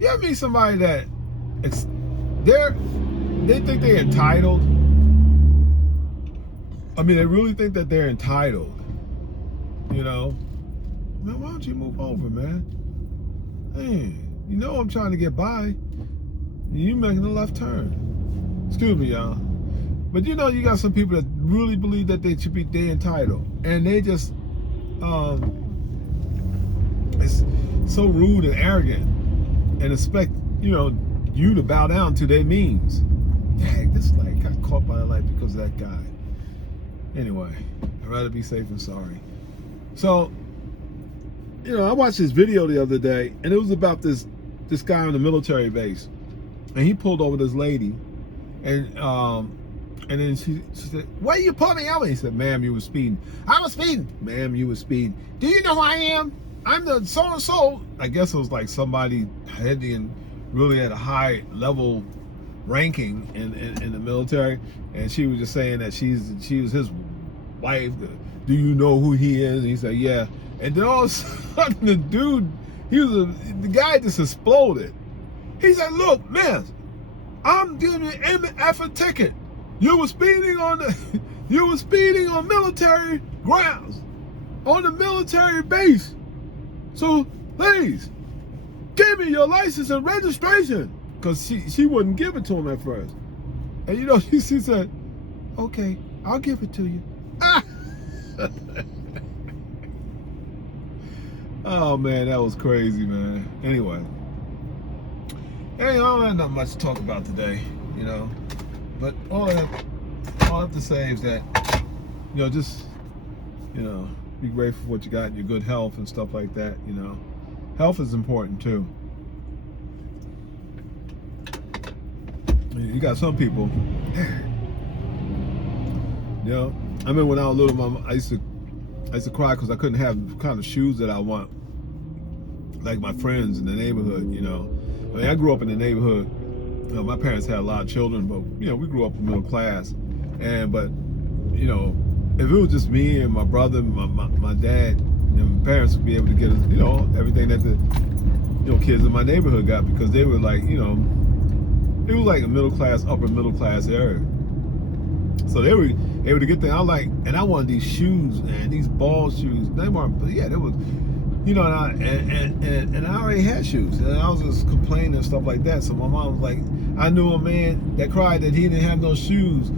You ever meet somebody that they think they're entitled? I mean, they really think that they're entitled. You know, man, why don't you move over, man? Hey, you know I'm trying to get by. You making a left turn. Excuse me, y'all. But you know, you got some people that really believe that they entitled, and they just it's so rude and arrogant, and expect you to bow down to their means. Dang, this light got caught by the light because of that guy. Anyway, I'd rather be safe than sorry. So, I watched this video the other day, and it was about this guy on the military base, and he pulled over this lady, and then she said, "Why are you pulling me over?" He said, "Ma'am, you were speeding." "I was speeding." "Ma'am, you were speeding." "Do you know who I am? I'm the so-and-so." I guess it was like somebody really at a high level ranking in the military, and she was just saying that she was his wife. "Do you know who he is?" And he said, "Yeah." And then all of a sudden the guy just exploded. He said, "Look, miss, I'm giving you an MF ticket. You were speeding on military grounds, on the military base. So please, give me your license and registration." Because she wouldn't give it to him at first. And she said, "Okay, I'll give it to you." Oh man, that was crazy, man. Anyway, I don't have not much to talk about today, But all I have to say is that, just, be grateful for what you got and your good health and stuff like that, Health is important too. You got some people, I remember when I was little, I used to cry because I couldn't have the kind of shoes that I want, like my friends in the neighborhood, I mean, I grew up in the neighborhood. My parents had a lot of children, but we grew up in middle class. But if it was just me and my brother, my dad, and my parents would be able to get us, everything that the kids in my neighborhood got, because they were like, it was like a upper middle class area. So they were able to get there. I wanted these shoes, man, these ball shoes. They weren't, but yeah, they was. And I already had shoes, and I was just complaining and stuff like that. So my mom was like, I knew a man that cried that he didn't have no shoes,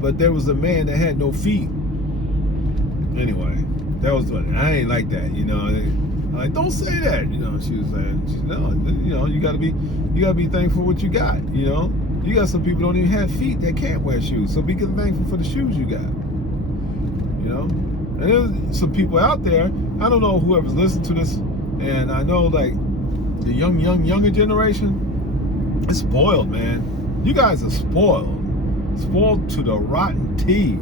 but there was a man that had no feet. Anyway, that was funny. I ain't like that, I'm like, don't say that, She was saying, no, you gotta be thankful for what you got, You got some people don't even have feet that can't wear shoes, so be thankful for the shoes you got, And there's some people out there, I don't know whoever's listening to this, and I know like the younger generation, it's spoiled, man. You guys are spoiled to the rotten tea.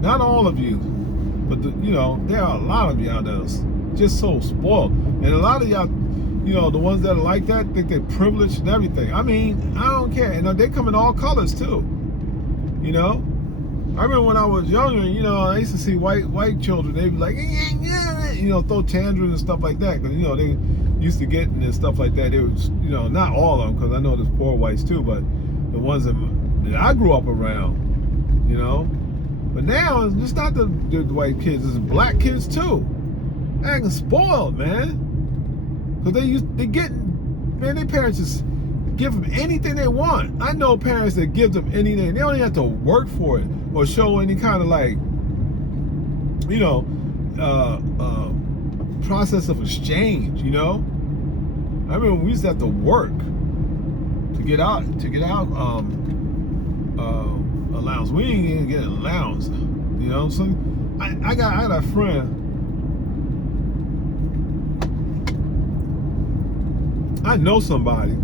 Not all of you, but there are a lot of you out there just so spoiled, and a lot of y'all, the ones that are like that think they're privileged and everything. I mean, I don't care, and they come in all colors too, I remember when I was younger, I used to see white children. They'd be like, throw tangerines and stuff like that, because they used to get and stuff like that. It was, not all of them, because I know there's poor whites too, but the ones that I grew up around, But now it's just not the white kids; it's black kids too. Acting spoiled, man, because their parents just give them anything they want. I know parents that give them anything. They don't even have to work for it or show any kind of process of exchange. I remember we used to have to work to get out allowance. We ain't even get an allowance. So I had a friend. I know somebody.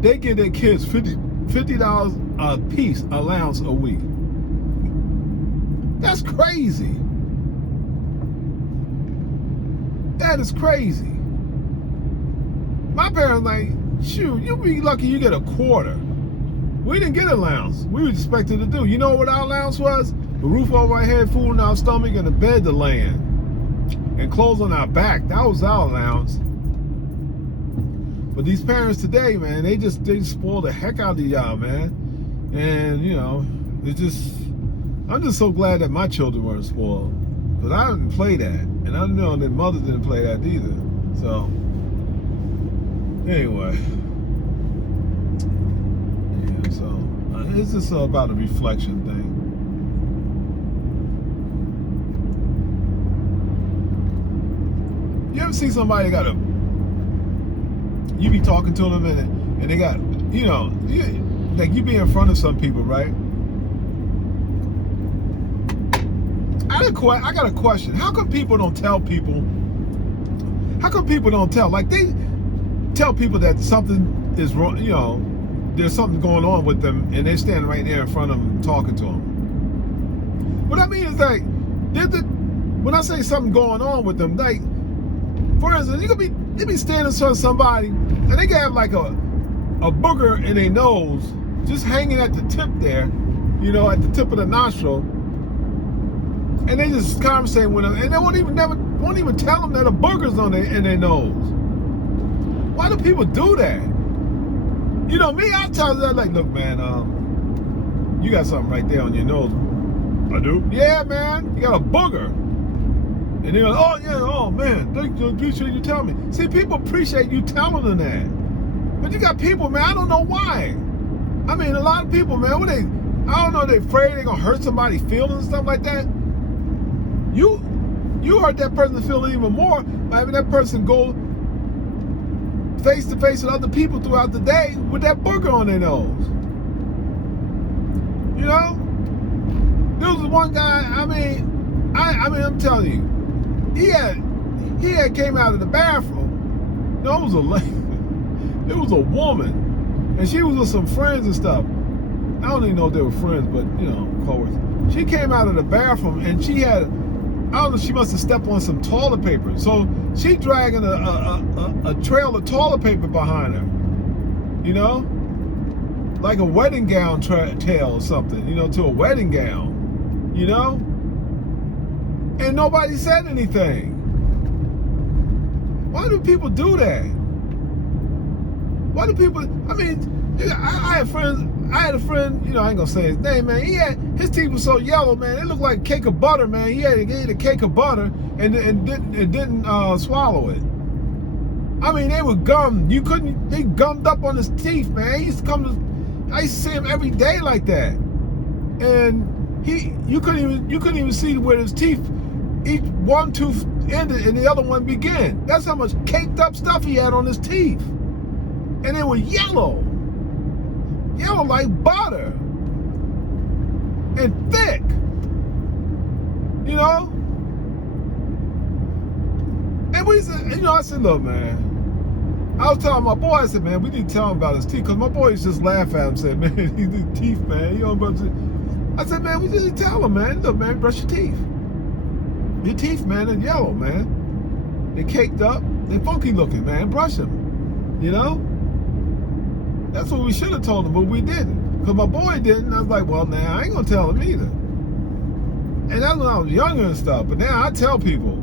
They give their kids $50 a piece allowance a week. That's crazy. That is crazy. My parents like, shoot, you be lucky you get a quarter. We didn't get allowance. We were expected to do. You know what our allowance was? The roof over our head, food in our stomach, and a bed to lay in. and clothes on our back. That was our allowance. But these parents today, man, they spoil the heck out of y'all, man. And you know, I'm just so glad that my children weren't spoiled, because I didn't play that, and I know that mothers didn't play that either. So anyway, yeah. So it's just about a reflection thing. You ever see somebody you be talking to them and they got, you know, like you be in front of some people, right? I got a question. How come people don't tell people? How come people don't tell? Like they tell people that something is wrong, you know, there's something going on with them, and they're standing right there in front of them talking to them. What I mean is like, when I say something going on with them, like, for instance, they be standing in front of somebody, and they can have like a booger in their nose, just hanging at the tip there, you know, at the tip of the nostril, and they just conversate with them, and they won't even tell them that a booger's in their nose. Why do people do that? You know, me, I tell them, like, look, man, you got something right there on your nose. I do? Yeah, man, you got a booger. And they're like, oh, yeah, oh, man, thank you, appreciate you telling me. See, people appreciate you telling them that. But you got people, man, I don't know why. I mean, a lot of people, man, I don't know, they're afraid they're going to hurt somebody's feelings and stuff like that. You hurt that person's feeling even more by having that person go face to face with other people throughout the day with that booger on their nose. You know? There was one guy, I mean, I'm telling you, he had came out of the bathroom. No, it was a woman, and she was with some friends and stuff. I don't even know if they were friends, but you know, coworkers. She came out of the bathroom, and she had, I don't know, she must have stepped on some toilet paper. So she dragging a trail of toilet paper behind her, you know, like a wedding gown tail or something, you know, to a wedding gown, you know. And nobody said anything. Why do people do that? Why do people? I mean, I had a friend, you know, I ain't gonna say his name, man. His teeth was so yellow, man. It looked like a cake of butter, man. He ate a cake of butter and didn't swallow it. I mean, they were gummed. They gummed up on his teeth, man. I used to see him every day like that. And you couldn't even see where his teeth, each one tooth ended and the other one began. That's how much caked up stuff he had on his teeth. And they were yellow like butter, and thick, you know. And we said, you know, I said, look, man, I was telling my boy, I said, man, we need to tell him about his teeth, because my boys just laugh at him, said, man, his teeth, man, you know. I said, man, we need to tell him, man, look, man, brush your teeth. Your teeth, man, are yellow, man. They're caked up, they're funky looking, man. Brush them, you know. That's what we should have told him, but we didn't. Because my boy didn't. I was like, well, now, I ain't going to tell him either. And that's when I was younger and stuff. But now I tell people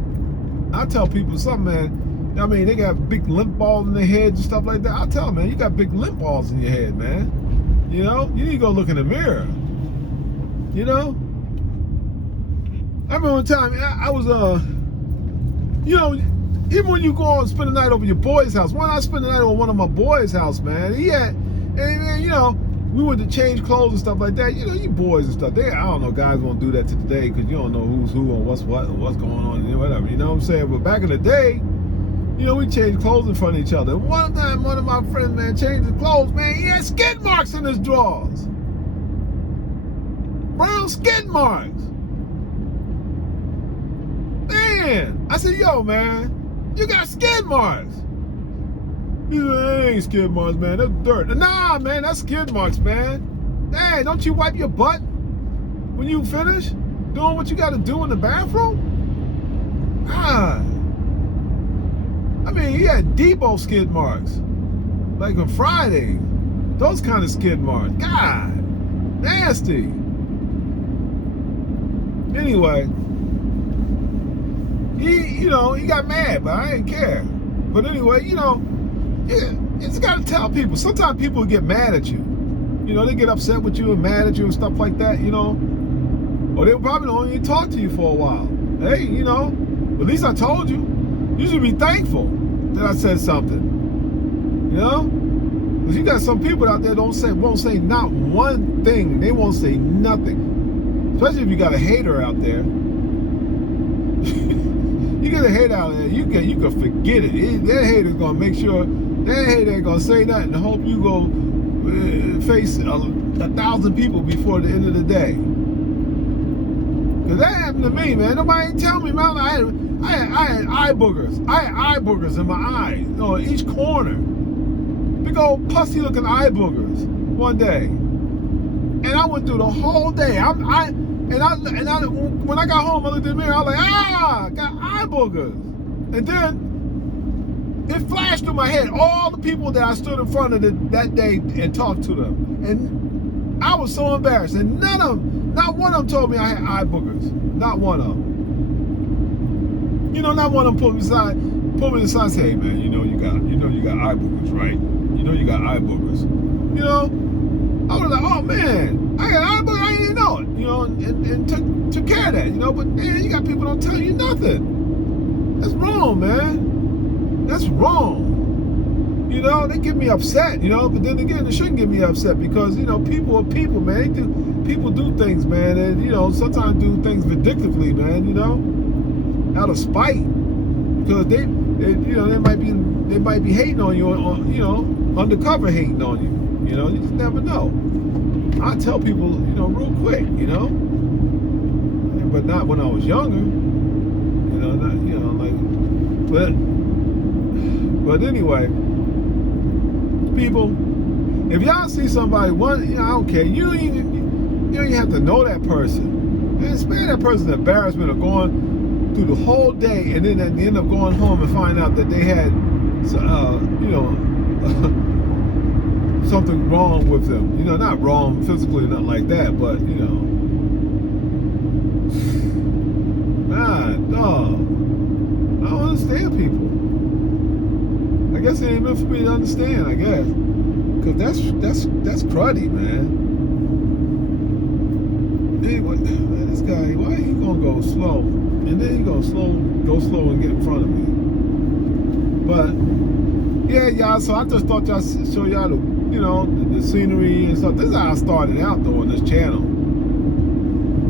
something, man. I mean, they got big lint balls in their heads and stuff like that. I tell them, man, you got big lint balls in your head, man. You know? You need to go look in the mirror. You know? I remember one time, I was, you know, even when you go and spend the night over your boy's house. Why not spend the night over one of my boys' house, man? And you know, we went to change clothes and stuff like that. You know, you boys and stuff. I don't know, guys won't do that today because you don't know who's who or what's what or what's going on and whatever. You know what I'm saying? But back in the day, you know, we changed clothes in front of each other. One time, one of my friends, man, changed his clothes, man. He had skid marks in his drawers. Brown skid marks. Man, I said, yo, man. You got skid marks. He said, that ain't skid marks, man. That's dirt. Nah, man, that's skid marks, man. Hey, don't you wipe your butt when you finish doing what you got to do in the bathroom? Ah. I mean, he had Debo skid marks. Like on Friday. Those kind of skid marks. God. Nasty. Anyway. He got mad, but I didn't care. But anyway, it's got to tell people. Sometimes people get mad at you. They get upset with you and mad at you and stuff like that, Or they probably don't even talk to you for a while. Hey, at least I told you. You should be thankful that I said something. Because you got some people out there won't say not one thing. They won't say nothing. Especially if you got a hater out there. You get a hater out there, you can forget it. That hater's gonna make sure that hater ain't gonna say nothing to hope you go face 1,000 people before the end of the day. Cause that happened to me, man. Nobody ain't tell me, man. I had eye boogers. I had eye boogers in my eyes, each corner. Big old pussy looking eye boogers one day. And I went through the whole day. When I got home, I looked in the mirror. I was like, got eye boogers. And then it flashed through my head all the people that I stood in front of that day and talked to them. And I was so embarrassed. And not one of them told me I had eye boogers. Not one of them. Not one of them pulled me aside and said, hey man, you got eye boogers, right? You got eye boogers. I was like, oh man, I got eye boogers, I didn't know it, and took care of that, but man, you got people don't tell you nothing. That's wrong, man. That's wrong. They get me upset, but then again, it shouldn't get me upset because, people are people, man. People do things, man, and, sometimes do things vindictively, man, out of spite. Because they might be hating on you, undercover hating on you. You just never know. I tell people, real quick, but not when I was younger. But anyway, people, if y'all see somebody, I don't care. You don't even have to know that person. Man, spare that person the embarrassment of going through the whole day and then at the end of going home and find out that they had, something wrong with them. Not wrong physically, nothing like that, but, God, dog. I don't understand people. I guess it ain't meant for me to understand, I guess. Because that's cruddy, man. Anyway, man, this guy, why he gonna go slow? And then he gonna go slow and get in front of me. But, yeah, y'all, so I just thought y'all show y'all the scenery and stuff. This is how I started out, though, on this channel.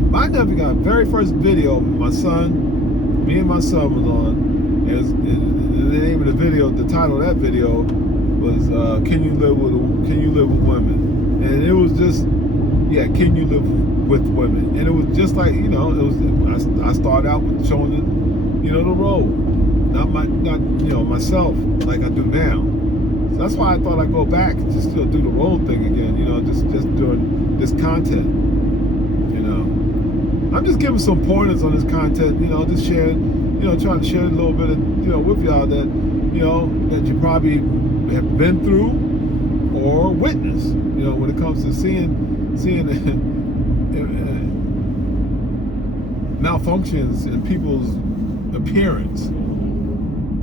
My nephew got very first video, me and my son was on. The name of the video, the title of that video was Can You Live with Women? And it was just, can you live with women? And it was just like, I started out with showing the road. Not myself like I do now. So that's why I thought I'd go back and just still do the road thing again, just doing this content, I'm just giving some pointers on this content, just sharing, trying to share a little bit of, with y'all that, that you probably have been through or witnessed, when it comes to seeing malfunctions in people's appearance.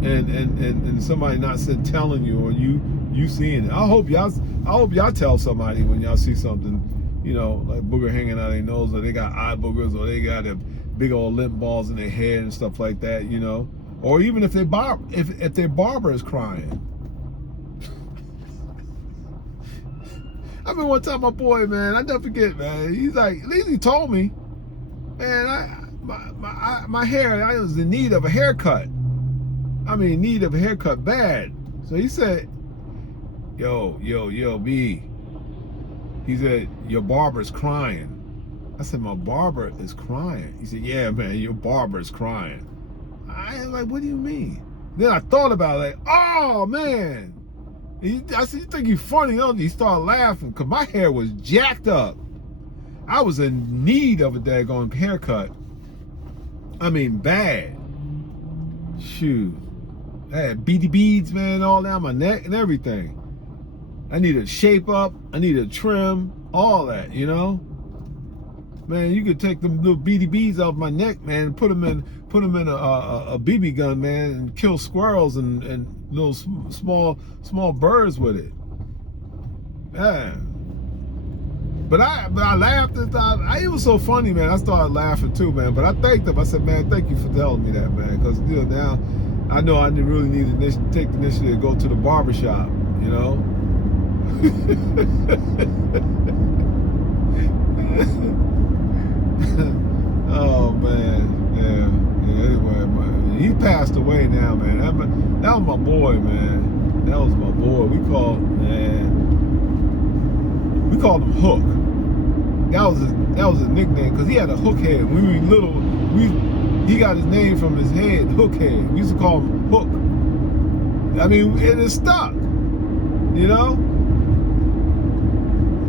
And somebody not telling you or you seeing it. I hope y'all tell somebody when y'all see something, like booger hanging out of their nose, or they got eye boogers, or they got a big old lint balls in their head and stuff like that, or even if their barber is crying. I remember one time my boy, man, I never forget, man. He's like, at least he told me, man, my hair, I was in need of a haircut. Need of a haircut bad. So he said, yo, B. He said, your barber's crying. I said, my barber is crying. He said, yeah, man, your barber is crying. I was like, what do you mean? Then I thought about it, like, oh, man. I said, you think you're funny, don't you? He started laughing because my hair was jacked up. I was in need of a daggone haircut. Bad. Shoot. I had beady beads, man, all down my neck and everything. I needed a shape up. I needed a trim, all that, Man, you could take them little BDBs off my neck, man, and put them in a BB gun, man, and kill squirrels and little small birds with it. Yeah. But I laughed and thought, it was so funny, man. I started laughing too, man. But I thanked them. I said, man, thank you for telling me that, man, because now I know I really need to take the initiative to go to the barbershop, you know. Oh man, yeah. Anyway, man, he passed away now, man. That was my boy, man. That was my boy. We called him Hook. That was his nickname because he had a hook head. When we were little, he got his name from his head, Hook head. We used to call him Hook. I mean, it is stuck, you know.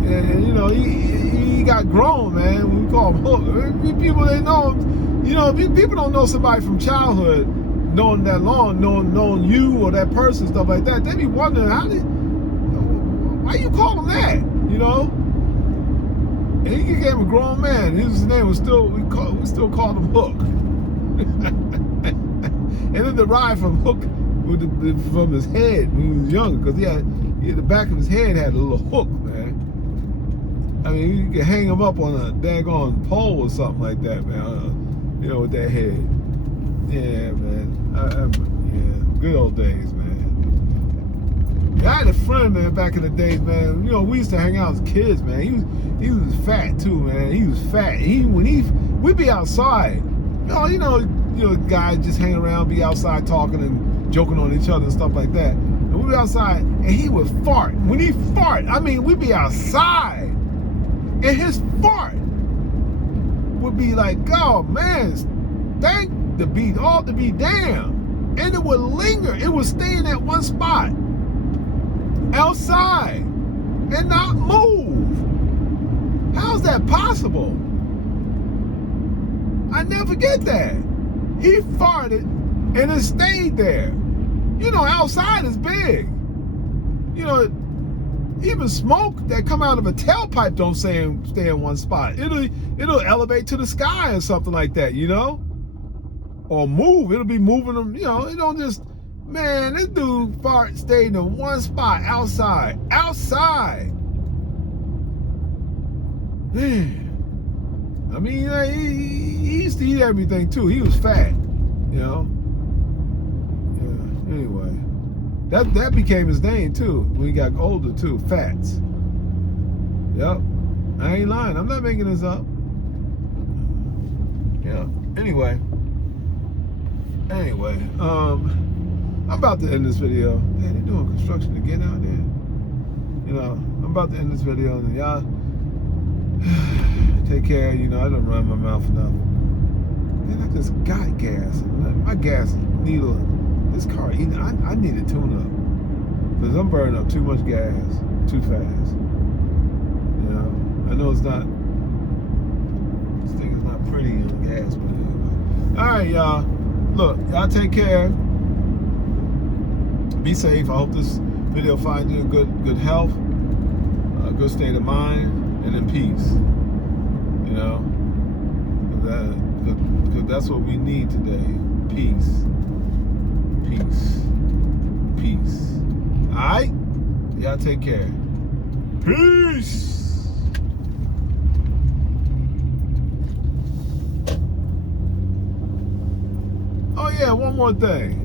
And you know, he got grown, man. We call him Hook. People, they know him. You know, people don't know somebody from childhood, knowing that long, knowing you or that person, stuff like that. They be wondering why you call him that, you know? And he became a grown man. His name was still we still called him Hook. And then the ride from Hook from his head when he was younger, because he had the back of his head had a little hook, man. I mean, you could hang him up on a daggone pole or something like that, man. You know, with that head. Yeah, man. Yeah, good old days, man. I had a friend, man, back in the days, man. You know, we used to hang out as kids, man. He was fat too, man. He was fat. We'd be outside. You know, guys just hang around, be outside talking and joking on each other and stuff like that. And we'd be outside, and he would fart. When he fart, I mean, we'd be outside. And his fart would be like, oh man, thank the beat, all to be damn. And it would linger. It would stay in that one spot outside and not move. How's that possible? I never forget that. He farted and it stayed there. You know, outside is big. You know, even smoke that come out of a tailpipe don't stay in one spot. It'll elevate to the sky or something like that, you know? Or move. It'll be moving them, you know, it don't just, man, this dude fart stayed in one spot outside. Outside. Man. I mean, he used to eat everything too. He was fat, you know? Yeah, anyway. That became his name too when he got older too. Fats. Yep. I ain't lying. I'm not making this up. Yeah. Anyway, I'm about to end this video. Man, they doing construction again out there. You know, I'm about to end this video, and y'all take care. You know, I don't run my mouth enough. Man, I just got gas. My gas needle. This car, I need a tune-up because I'm burning up too much gas too fast. You know, I know this thing is not pretty in the gas, but anyway. All right, y'all. Look, y'all take care. Be safe. I hope this video finds you in good health, a good state of mind, and in peace. You know, because that's what we need today. Peace. Peace. Alright? Y'all take care. Peace. Oh yeah, one more thing.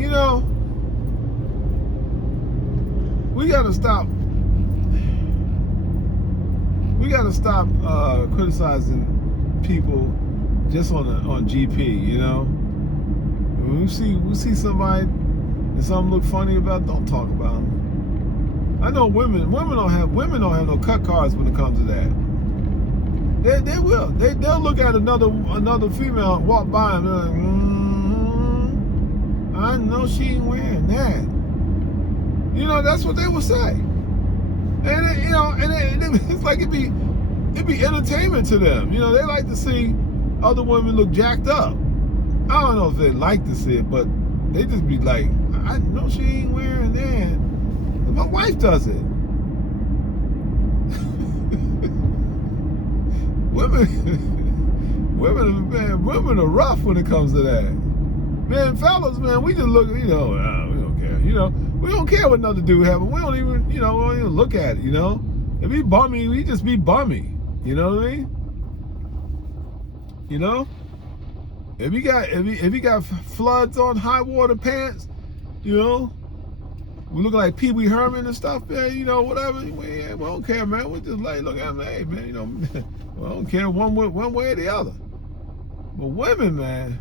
You know, we gotta stop criticizing people just on GP, you know? When we see somebody and something look funny about, don't talk about them. I know women don't have no cut cards when it comes to that. They will. They'll look at another female walk by and they're like, I know she ain't wearing that. You know, that's what they will say. And you know, it's like it'd be entertainment to them. You know, they like to see other women look jacked up. I don't know if they like to see it, but they just be like, I know she ain't wearing that. My wife does it. women are rough when it comes to that. Man, fellas, man, we just look, we don't care. We don't care what another dude have. We don't even, we don't even look at it, If he bummy, we just be bummy. You know what I mean? If he got floods on high water pants, we look like Pee Wee Herman and stuff, man, whatever. We don't care, man. We just like look at him, hey, man, we don't care one way or the other. But women, man,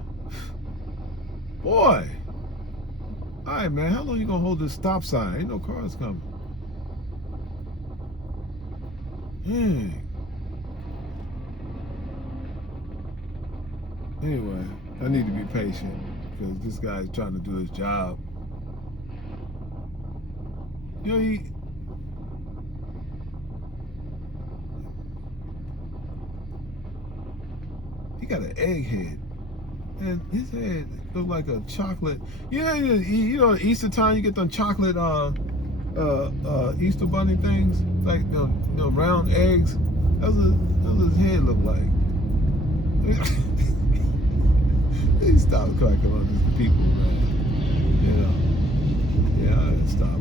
boy. All right, man, how long you gonna hold this stop sign? Ain't no cars coming. Dang. Anyway, I need to be patient because this guy's trying to do his job. He got an egg head, and his head looks like a chocolate. Easter time you get them chocolate Easter bunny things, like the round eggs. That's what his head look like. He stop cracking on these people, man. Yeah, I gotta stop it,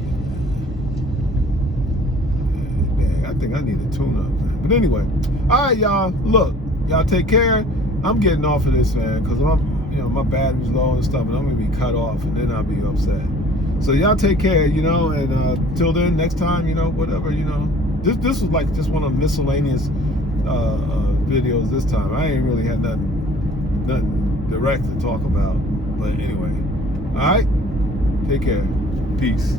man. I think I need a tune-up, man. But anyway, all right, y'all. Look, y'all take care. I'm getting off of this, man, because my battery's low and stuff, and I'm gonna be cut off, and then I'll be upset. So y'all take care, and till then, next time, whatever, This was like just one of the miscellaneous videos this time. I ain't really had nothing direct to talk about. But anyway, all right, take care. Peace.